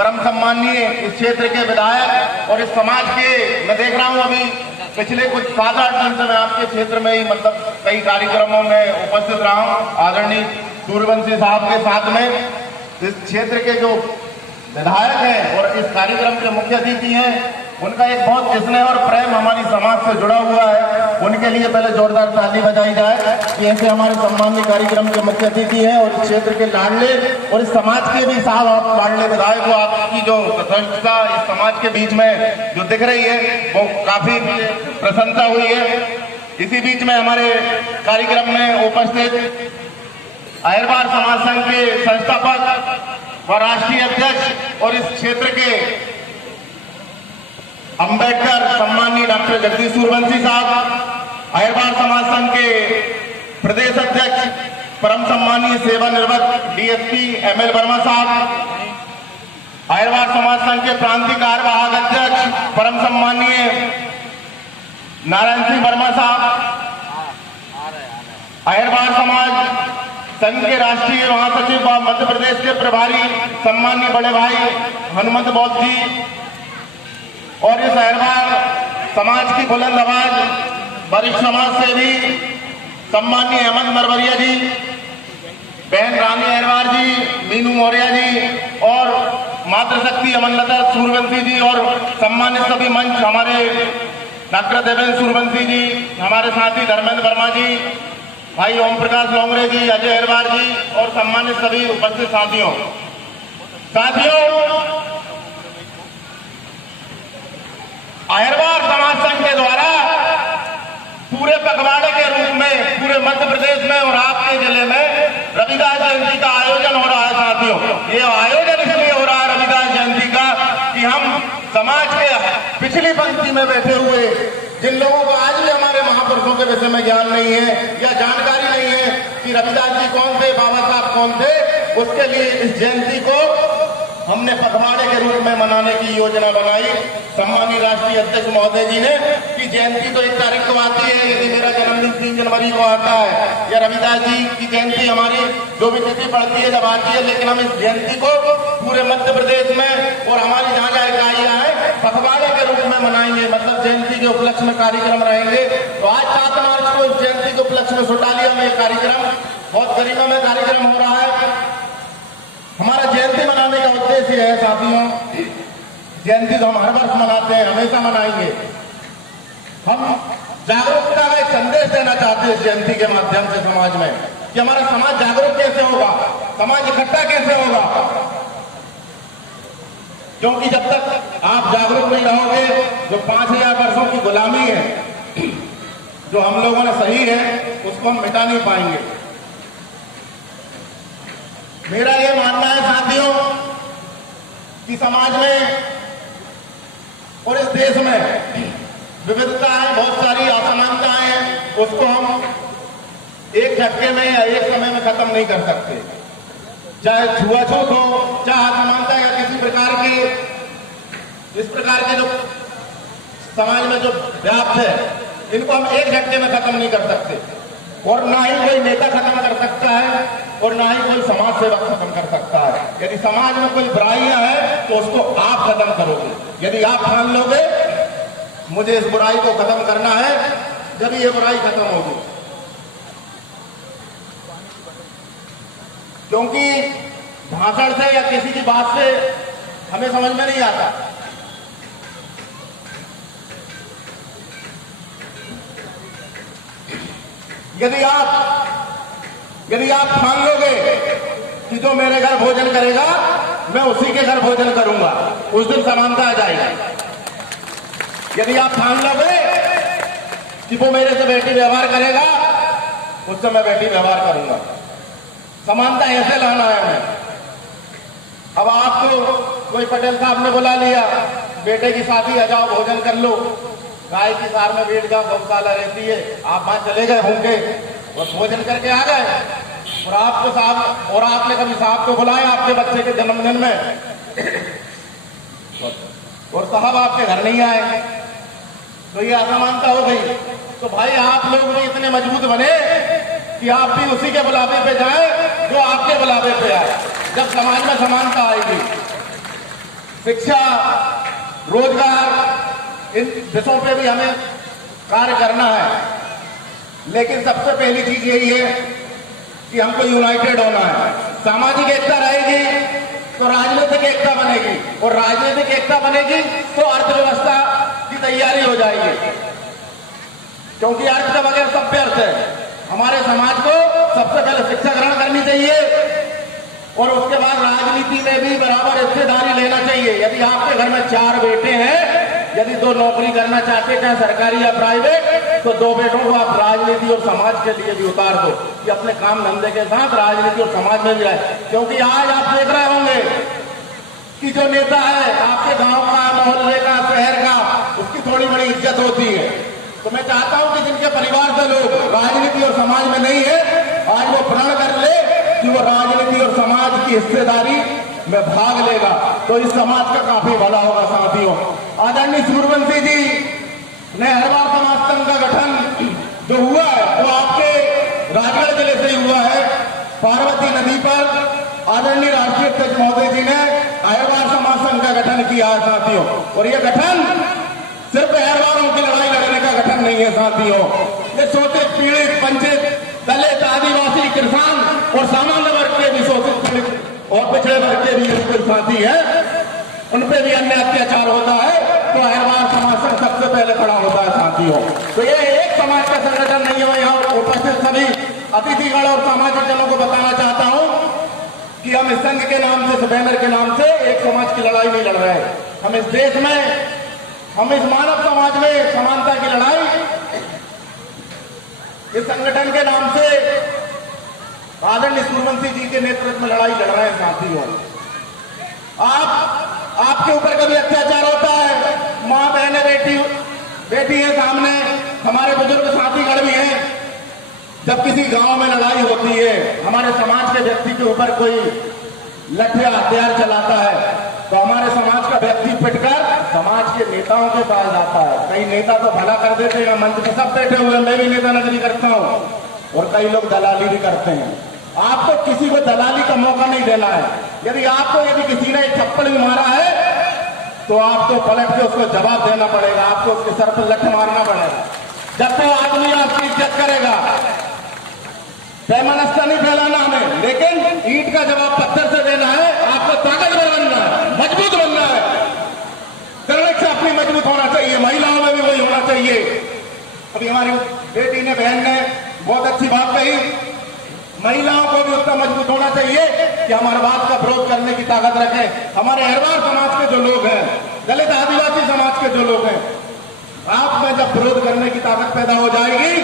परम सम्माननीय इस क्षेत्र के विधायक और इस समाज के, मैं देख रहा हूं अभी पिछले कुछ 7-8 दिन से मैं आपके क्षेत्र में ही मतलब कई कार्यक्रमों में उपस्थित रहा हूं। आदरणीय सूर्यवंशी साहब के साथ में इस क्षेत्र के जो विधायक हैं और इस कार्यक्रम के मुख्य अतिथि हैं, उनका एक बहुत स्नेह और प्रेम हमारी समाज से जुड़ा हुआ है। उनके लिए पहले जोरदार ताली बजाई जाए कि ऐसे हमारे सम्माननीय कार्यक्रम के मुख्य अतिथि हैं और इस क्षेत्र के लाडले और इस समाज के भी साहब, आप लाडले विधायक को आपकी जो तटस्थता इस समाज के बीच में जो दिख रही है वो काफी प्रसन्नता हुई है। इसी बीच में हमारे कार्यक्रम में उपस्थित अहिरबार समाज संघ के संस्थापक व राष्ट्रीय अध्यक्ष और इस क्षेत्र के अंबेडकर सम्माननीय डॉक्टर जगदीश सूर्यवंशी साहब, अहिरबार समाज संघ के प्रदेश अध्यक्ष परम सम्माननीय सेवानिवृत्त डीएसपी एमएल वर्मा साहब, अहिरबार समाज संघ के प्रांतीय कार्यवाहक अध्यक्ष परम सम्माननीय नारायण सिंह वर्मा साहब, अहिरबार समाज संघ के राष्ट्रीय महासचिव व मध्य प्रदेश के प्रभारी सम्माननीय बड़े भाई हनुमंत बौद्ध जी और इस अहिरबार समाज की बुलंद आवाज वरिष्ठ समाज सेवी सम्माननीय अहमद मरवरिया जी, बहन रानी अहिरबार जी, मीनू मौर्य जी और मातृशक्ति अमनलता सूर्यवंशी जी और सम्मानित सभी मंच हमारे डॉक्टर देवेंद्र सूर्यवंशी जी, हमारे साथी धर्मेंद्र वर्मा जी, भाई ओम प्रकाश लोंगरे जी, अजय अहिरबार जी और सम्मानित सभी उपस्थित साथियों, अहिरबार समाज संघ के द्वारा पूरे पखवाड़े के रूप में पूरे मध्य प्रदेश में और आपके जिले में रविदास जयंती का आयोजन हो रहा है। साथियों, ये आयोजन इसलिए हो रहा है रविदास जयंती का कि हम समाज के पिछली पंक्ति में बैठे हुए जिन लोगों को आज भी हमारे महापुरुषों के विषय में ज्ञान नहीं है या जानकारी नहीं है कि रविदास जी कौन थे, बाबा साहब कौन थे, उसके लिए इस जयंती को हमने पखवाड़े के रूप में मनाने की योजना बनाई सम्माननीय राष्ट्रीय अध्यक्ष महोदय जी ने कि जयंती तो 1 तारीख को आती है, यदि मेरा जन्मदिन 3 जनवरी को आता है या रविदास जी की जयंती हमारी जो भी तिथि पड़ती है जब आती है, लेकिन हम इस जयंती को पूरे मध्य प्रदेश में और हमारी जहाँ जहाँ इकाइयाँ हैं पखवाड़े के रूप में मनाएंगे, मतलब जयंती के उपलक्ष्य में कार्यक्रम रहेंगे। तो आज 7 मार्च को इस जयंती के उपलक्ष्य में सोटालिया में कार्यक्रम बहुत गरिमा में कार्यक्रम हो रहा है। हमारा जयंती मनाने का उद्देश्य है साथियों, जयंती तो हम हर वर्ष मनाते हैं, हमेशा मनाएंगे। हम जागरूकता का एक संदेश देना चाहते हैं इस जयंती के माध्यम से समाज में कि हमारा समाज जागरूक कैसे होगा, समाज इकट्ठा कैसे होगा, क्योंकि जब तक आप जागरूक नहीं रहोगे, जो 5000 वर्षों की गुलामी है जो हम लोगों ने सही है उसको हम मिटा नहीं पाएंगे। मेरा ये मानना है साथियों कि समाज में और इस देश में विविधताएं बहुत सारी असमानताएं हैं, उसको हम एक झटके में या एक समय में खत्म नहीं कर सकते। चाहे छुआछूत हो, चाहे असमानता या किसी प्रकार के इस प्रकार के जो समाज में जो व्याप्त है, इनको हम एक झटके में खत्म नहीं कर सकते और ना ही कोई नेता खत्म कर सकता है और ना ही कोई समाज सेवक खत्म कर सकता है। यदि समाज में कोई बुराइयां हैं तो उसको आप खत्म करोगे। यदि आप ठान लोगे मुझे इस बुराई को खत्म करना है, जब ये बुराई खत्म होगी, क्योंकि भाषण से या किसी की बात से हमें समझ में नहीं आता। यदि आप ठान लोगे कि जो मेरे घर भोजन करेगा मैं उसी के घर भोजन करूंगा, उस दिन समानता आ जाएगी। यदि आप ठान लोगे कि वो मेरे से बेटी व्यवहार करेगा, उससे मैं बेटी व्यवहार करूंगा, समानता ऐसे लाना है हमें। अब आपको कोई पटेल साहब ने बुला लिया, बेटे की शादी है, जाओ भोजन कर लो, गाय की सार में बैठ जाओ, गौशाला रहती है, आप वहां चले गए होंगे और भोजन करके आ गए और आपको साहब और आपने कभी साहब को बुलाया आपके बच्चे के जन्मदिन में और साहब आपके घर नहीं आए, तो ये असमानता हो गई। तो भाई आप लोग भी इतने मजबूत बने कि आप भी उसी के बुलावे पे जाएं जो आपके बुलावे पे आए, जब समाज में समानता आएगी। शिक्षा, रोजगार, इन विषयों पे भी हमें कार्य करना है। लेकिन सबसे पहली चीज यही है कि हमको यूनाइटेड होना है। सामाजिक एकता रहेगी तो राजनीतिक एकता बनेगी, और राजनीतिक एकता बनेगी तो अर्थव्यवस्था की तैयारी हो जाएगी, क्योंकि अर्थ के बगैर सब व्यर्थ है। हमारे समाज को सबसे पहले शिक्षा ग्रहण करनी चाहिए और उसके बाद राजनीति में भी बराबर हिस्सेदारी लेना चाहिए। यदि आपके घर में 4 बेटे हैं, यदि 2 नौकरी करना चाहते हैं, चाहे सरकारी या प्राइवेट, तो 2 बेटों को आप राजनीति और समाज के लिए भी उतार दो कि अपने काम धंधे के साथ राजनीति और समाज में भी रहे। क्योंकि आज आप देख रहे होंगे कि जो नेता है आपके गांव का, मोहल्ले का, शहर का, उसकी थोड़ी बड़ी इज्जत होती है। तो मैं चाहता हूं कि जिनके परिवार से लोग राजनीति और समाज में नहीं है, आज वो प्रण कर ले कि वो राजनीति और समाज की हिस्सेदारी में भाग लेगा, तो इस समाज का काफी भला होगा। साथियों, आदरणीय सूर्यवंशी जी ने हरवार समाज संघ का गठन जो हुआ है वो आपके राजगढ़ जिले से ही हुआ है। पार्वती नदी पर आदरणीय राष्ट्रीय अध्यक्ष महोदय जी ने हरवार समाज संघ का गठन किया है साथियों, और ये गठन सिर्फ अहरवारों की लड़ाई लड़ने का गठन नहीं है साथियों। ये शोषित, पीड़ित, वंचित, दलित, आदिवासी, किसान और सामान्य वर्ग के भी शोषित, पीड़ित और पिछड़े वर्ग के भी साथी हैं, उन पे भी अन्य अत्याचार होता है तो अहरवार समाज संघ सबसे पहले खड़ा होता है साथियों। तो ये एक समाज का संगठन नहीं है। यहाँ उपस्थित सभी अतिथिगण और सामाजिक जनों को बताना चाहता हूँ कि हम इस संघ के नाम से, इस बैनर के नाम से एक समाज की लड़ाई नहीं लड़ रहे हैं। हम इस देश में, हम इस मानव समाज में समानता की लड़ाई इस संगठन के नाम से आदरणीय सूर्यवंशी जी के नेतृत्व में लड़ाई लड़ रहे हैं साथियों। आपके ऊपर कभी अत्याचार होता है, माँ बहनें बेटी है सामने, हमारे बुजुर्ग साथीगण भी हैं। जब किसी गांव में लड़ाई होती है, हमारे समाज के व्यक्ति के ऊपर कोई लठ्ठे हथियार चलाता है, तो हमारे समाज का व्यक्ति पिटकर समाज के नेताओं के पास जाता है। कई नेता तो भला कर देते हैं, मंच पे सब बैठे हुए, मैं भी नेता नगरी करता हूं, और कई लोग दलाली भी करते हैं। आपको किसी को दलाली का मौका नहीं देना है। यदि किसी ने एक थप्पड़ भी मारा है तो आपको पलट के उसको जवाब देना पड़ेगा, आपको उसके सर पर लठ मारना पड़ेगा। जब तो आदमी आपकी इज्जत करेगा, पैमानस्ता नहीं फैलाना हमें, लेकिन ईंट का जवाब पत्थर से देना है। आपको ताकतवर बनना है, मजबूत बनना है, से अपनी मजबूत होना चाहिए। महिलाओं में भी वही होना चाहिए। अभी हमारी बेटी ने, बहन ने बहुत अच्छी बात कही, महिलाओं को भी उतना मजबूत होना चाहिए कि हमारे बात का विरोध करने की ताकत रखें। हमारे अहरवार समाज के जो लोग हैं, दलित आदिवासी समाज के जो लोग हैं, आप में जब विरोध करने की ताकत पैदा हो जाएगी,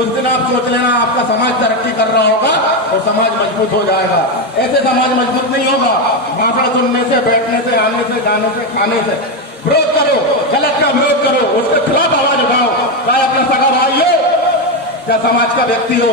उस दिन आप सोच लेना आपका समाज तरक्की कर रहा होगा और समाज मजबूत हो जाएगा। ऐसे समाज मजबूत नहीं होगा भाषण सुनने से, बैठने से, आने से, जाने से, खाने से। विरोध करो, गलत का विरोध करो, उसके खिलाफ आवाज उठाओ, चाहे अपना सगा भाई हो, चाहे समाज का व्यक्ति हो।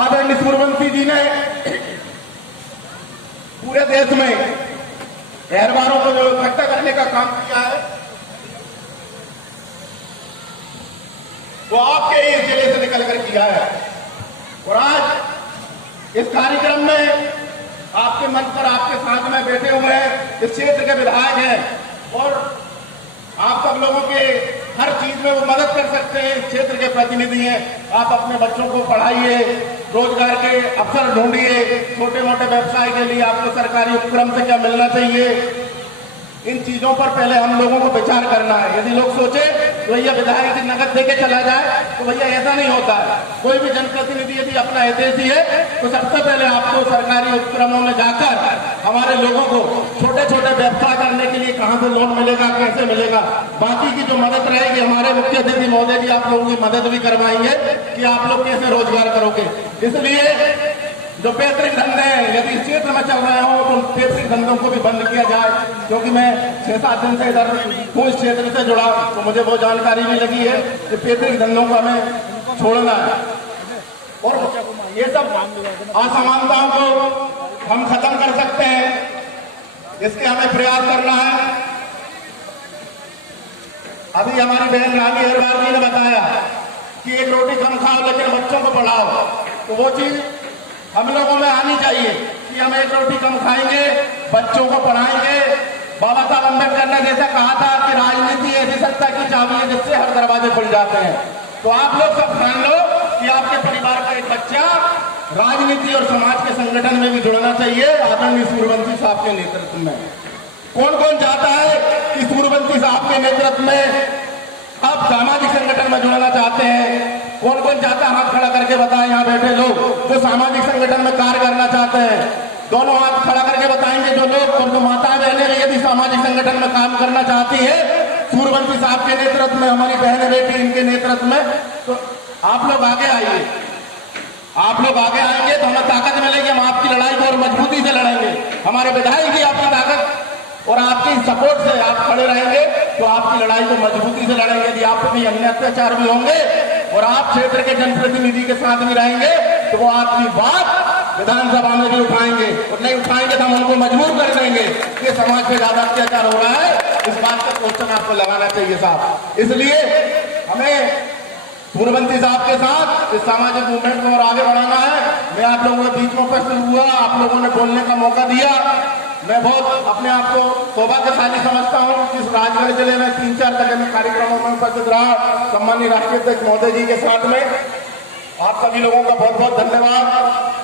आदरणीय सूर्यवंशी जी ने पूरे देश में अहरवारों को जो इकट्ठा करने का काम किया है, वो आपके इस जिले से निकलकर किया है। और आज इस कार्यक्रम में आपके मंच पर आपके साथ में बैठे हुए हैं इस क्षेत्र के विधायक हैं, और आप सब लोगों के हर चीज में वो मदद कर सकते हैं। क्षेत्र के प्रतिनिधि हैं, आप अपने बच्चों को पढ़ाइए, रोजगार के अवसर ढूंढिए, छोटे मोटे व्यवसाय के लिए आपको सरकारी उपक्रम से क्या मिलना चाहिए, इन चीजों पर पहले हम लोगों को विचार करना है। यदि लोग सोचे तो भैया विधायक जी नकद देके चला जाए, तो भैया ऐसा नहीं होता है। कोई भी जनप्रतिनिधि यदि अपना हितैषी है तो सबसे पहले आपको सरकारी उपक्रमों में जाकर हमारे लोगों को छोटे छोटे व्यवसाय करने के लिए कहां से लोन मिलेगा, कैसे मिलेगा, बाकी की जो मदद रहेगी, हमारे मुख्य अतिथि महोदय जी आप लोगों की मदद भी करवाएंगे कि आप लोग कैसे रोजगार करोगे। इसलिए जो पैतृक धंधे हैं, यदि इस क्षेत्र में चल रहे हो तो उन पैतृक धंधों को भी बंद किया जाए। क्योंकि मैं 6-7 दिन से इधर हूँ, इस क्षेत्र से जुड़ा, तो मुझे वो जानकारी भी लगी है कि पैतृक धंधों को हमें छोड़ना है, और ये सब असमानताओं को हम खत्म कर सकते हैं, इसके हमें प्रयास करना है। अभी हमारी बहन रानी अहरवार जी ने बताया कि एक रोटी कम खाओ लेकिन बच्चों को पढ़ाओ, तो वो चीज हम लोगों में आनी चाहिए कि हम एक रोटी कम खाएंगे, बच्चों को पढ़ाएंगे, बाबा साहब अम्बेडकर ने जैसा कहा था कि राजनीति ऐसी सत्ता की चाबी है जिससे हर दरवाजे खुल जाते हैं। तो आप लोग सब ठान लो कि आपके परिवार का एक बच्चा राजनीति और समाज के संगठन में भी जुड़ना चाहिए आदरणीय सूर्यवंशी साहब के नेतृत्व में। कौन कौन चाहता है कि सूर्यवंशी साहब के नेतृत्व में आप सामाजिक संगठन में जुड़ना चाहते हैं? कौन कौन चाहता है? हाथ खड़ा करके बताएं यहाँ बैठे लोग जो सामाजिक संगठन में कार्य करना चाहते हैं। दोनों हाथ खड़ा करके बताएंगे जो लोग, और जो माताएं बहनें यदि सामाजिक संगठन में काम करना चाहती है सूर्यवंशी साहब के नेतृत्व में, हमारी बहनें बेटी इनके नेतृत्व में, तो आप लोग आगे आइए। आप लोग आगे आएंगे तो हमें ताकत मिलेगी, हम आपकी लड़ाई को और मजबूती से लड़ेंगे। हमारे विधायक जी आपकी ताकत और आपकी सपोर्ट से आप खड़े रहेंगे तो आपकी लड़ाई को मजबूती से लड़ेंगे। यदि आप पे अन्य अत्याचार भी होंगे और आप क्षेत्र के जनप्रतिनिधि के साथ भी रहेंगे तो वो आपकी बात विधानसभा में भी उठाएंगे, और नहीं उठाएंगे तो हम उनको मजबूर कर देंगे कि समाज पे ज्यादा अत्याचार हो रहा है। इस बात का क्वेश्चन आपको लगाना चाहिए साहब। इसलिए हमें सूर्यवंशी साहब के साथ इस सामाजिक मूवमेंट को और आगे बढ़ाना है। मैं आप लोगों के बीच में उपस्थित हुआ, आप लोगों ने बोलने का मौका दिया। मैं बहुत अपने आप को सौभाग्यशाली समझता हूँ कि इस राजगढ़ जिले में 3-4 जगह कार्यक्रमों में उपस्थित रहा सम्मानीय राष्ट्रीय अध्यक्ष महोदय जी के साथ में। आप सभी लोगों का बहुत बहुत धन्यवाद।